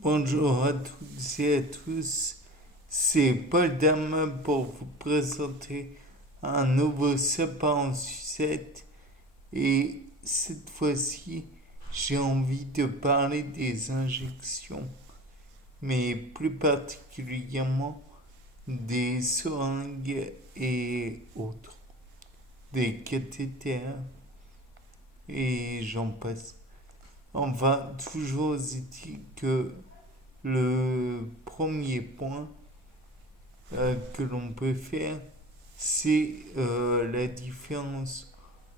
Bonjour à toutes et à tous, c'est Paul Damin pour vous présenter un nouveau sapin en sucette et cette fois-ci j'ai envie de parler des injections, mais plus particulièrement des seringues et autres, des cathéters et j'en passe. Enfin, toujours est-il que le premier point que l'on peut faire, c'est la différence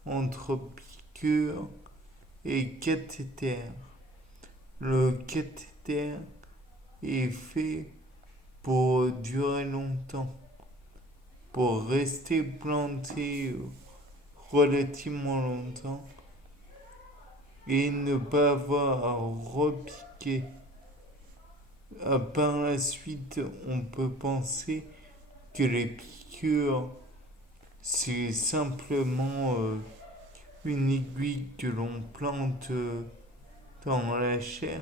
entre piqûre et cathéter. Le cathéter est fait pour durer longtemps, pour rester planté relativement longtemps et ne pas avoir à repiquer. Par la suite, on peut penser que les piqûres, c'est simplement une aiguille que l'on plante dans la chair,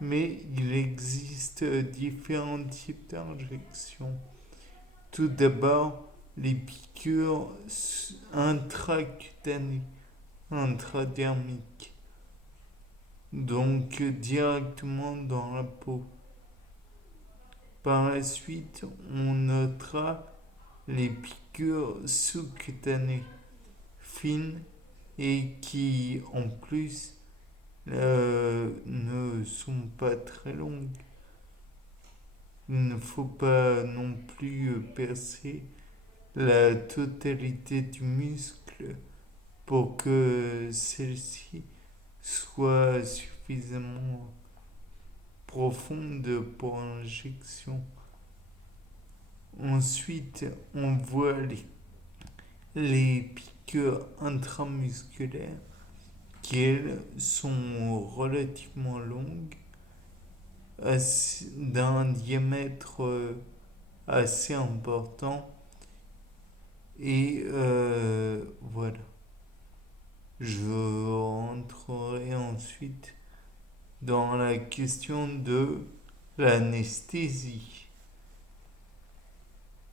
mais il existe différents types d'injections. Tout d'abord, les piqûres intracutanées, intradermiques, donc directement dans la peau. Par la suite, on notera les piqûres sous-cutanées, fines et qui en plus ne sont pas très longues. Il ne faut pas non plus percer la totalité du muscle pour que celle-ci soit suffisamment profonde pour injection. Ensuite, on voit les piqûres intramusculaires qui, elles, sont relativement longues, d'un diamètre assez important. Et voilà. Je rentrerai ensuite dans la question de l'anesthésie.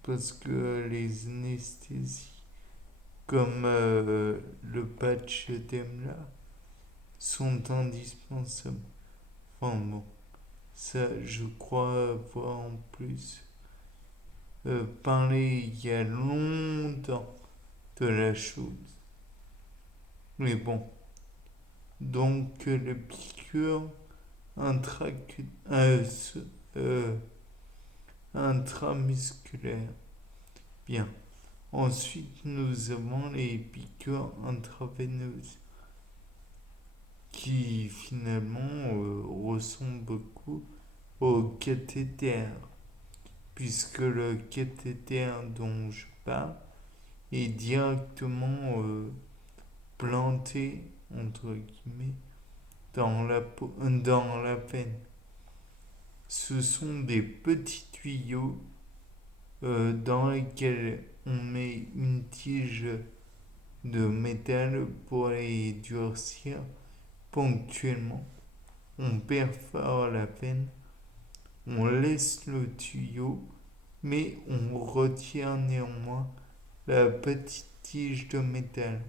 Parce que les anesthésies, comme le patch d'Emla, sont indispensables. Enfin bon, ça je crois avoir en plus parlé il y a longtemps de la chose. Mais bon, donc le piqûre intracu- euh, euh, intramusculaire. Bien. Ensuite, nous avons les piqûres intraveineuses qui finalement ressemblent beaucoup au cathéter, puisque le cathéter dont je parle est directement planté, entre guillemets, dans la veine. Ce sont des petits tuyaux dans lesquels on met une tige de métal pour les durcir ponctuellement. On perfore la veine, on laisse le tuyau, mais on retire néanmoins la petite tige de métal.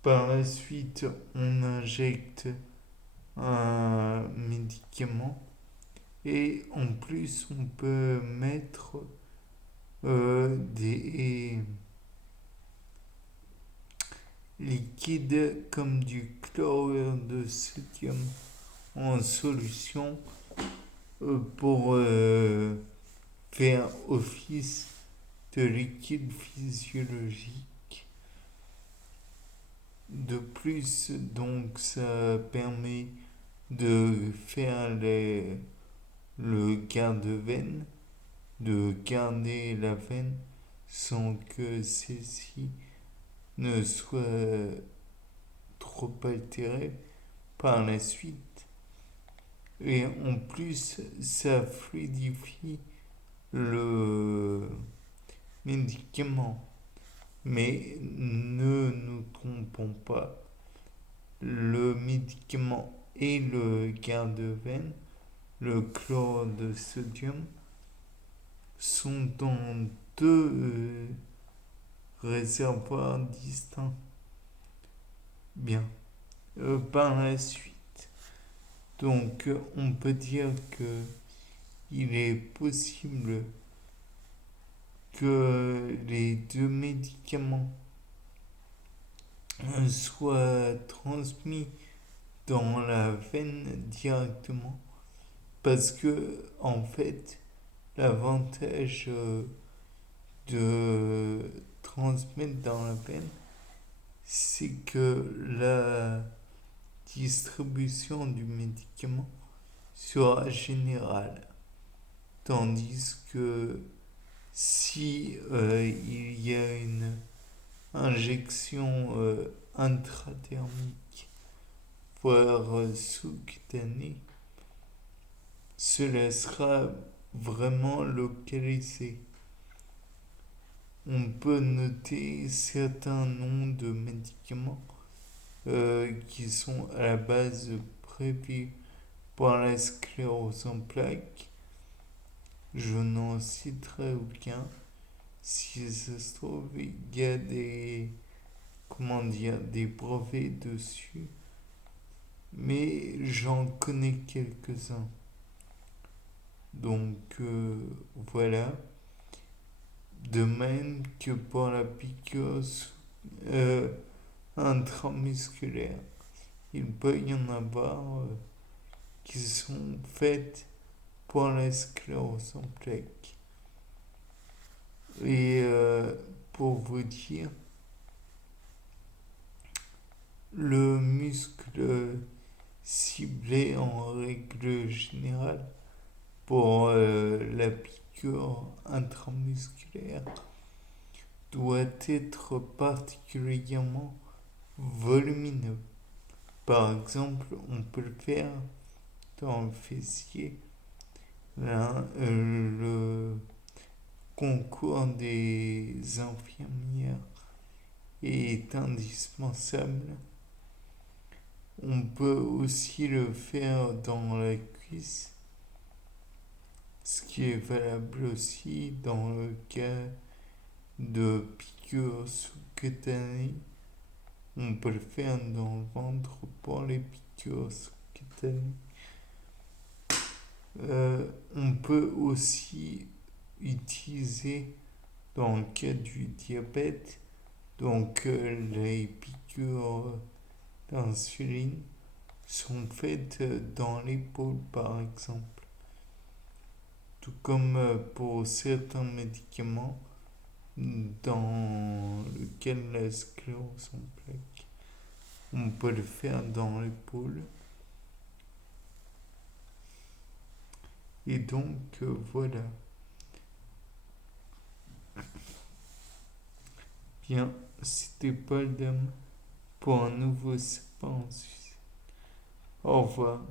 Par la suite, on injecte un médicament et en plus, on peut mettre des liquides comme du chlorure de sodium en solution pour faire office de liquide physiologique. De plus, donc, ça permet de faire le garde-veine, de garder la veine sans que celle-ci ne soit trop altérée par la suite. Et en plus, ça fluidifie le médicament. Mais ne nous trompons pas, le médicament et le garde-veine le chlore de sodium sont dans deux réservoirs distincts. Bien. Par la suite, donc on peut dire que il est possible que les deux médicaments soient transmis dans la veine directement parce que en fait l'avantage de transmettre dans la veine c'est que la distribution du médicament sera générale tandis que si il y a une injection intradermique voire sous-cutanée, cela sera vraiment localisé. On peut noter certains noms de médicaments qui sont à la base prévus pour la sclérose en plaques. Je n'en citerai aucun. Si ça se trouve, il y a des brevets dessus. Mais j'en connais quelques-uns. Donc voilà. De même que pour la piqûre intramusculaire, il peut y en avoir qui sont faites pour la sclérose en plaques. Et pour vous dire, le muscle ciblé en règle générale pour la piqûre intramusculaire doit être particulièrement volumineux. Par exemple, on peut le faire dans le fessier. Là, le concours des infirmières est indispensable. On peut aussi le faire dans la cuisse, ce qui est valable aussi dans le cas de piqûres sous-cutanées. On peut le faire dans le ventre pour les piqûres sous-cutanées. On peut aussi utiliser dans le cas du diabète, donc les piqûres d'insuline sont faites dans l'épaule par exemple. Tout comme pour certains médicaments dans lequel la sclérose en plaques. On peut le faire dans l'épaule. Et donc voilà. Bien, c'était Paul Dame pour un nouveau sapin en Suisse. Au revoir.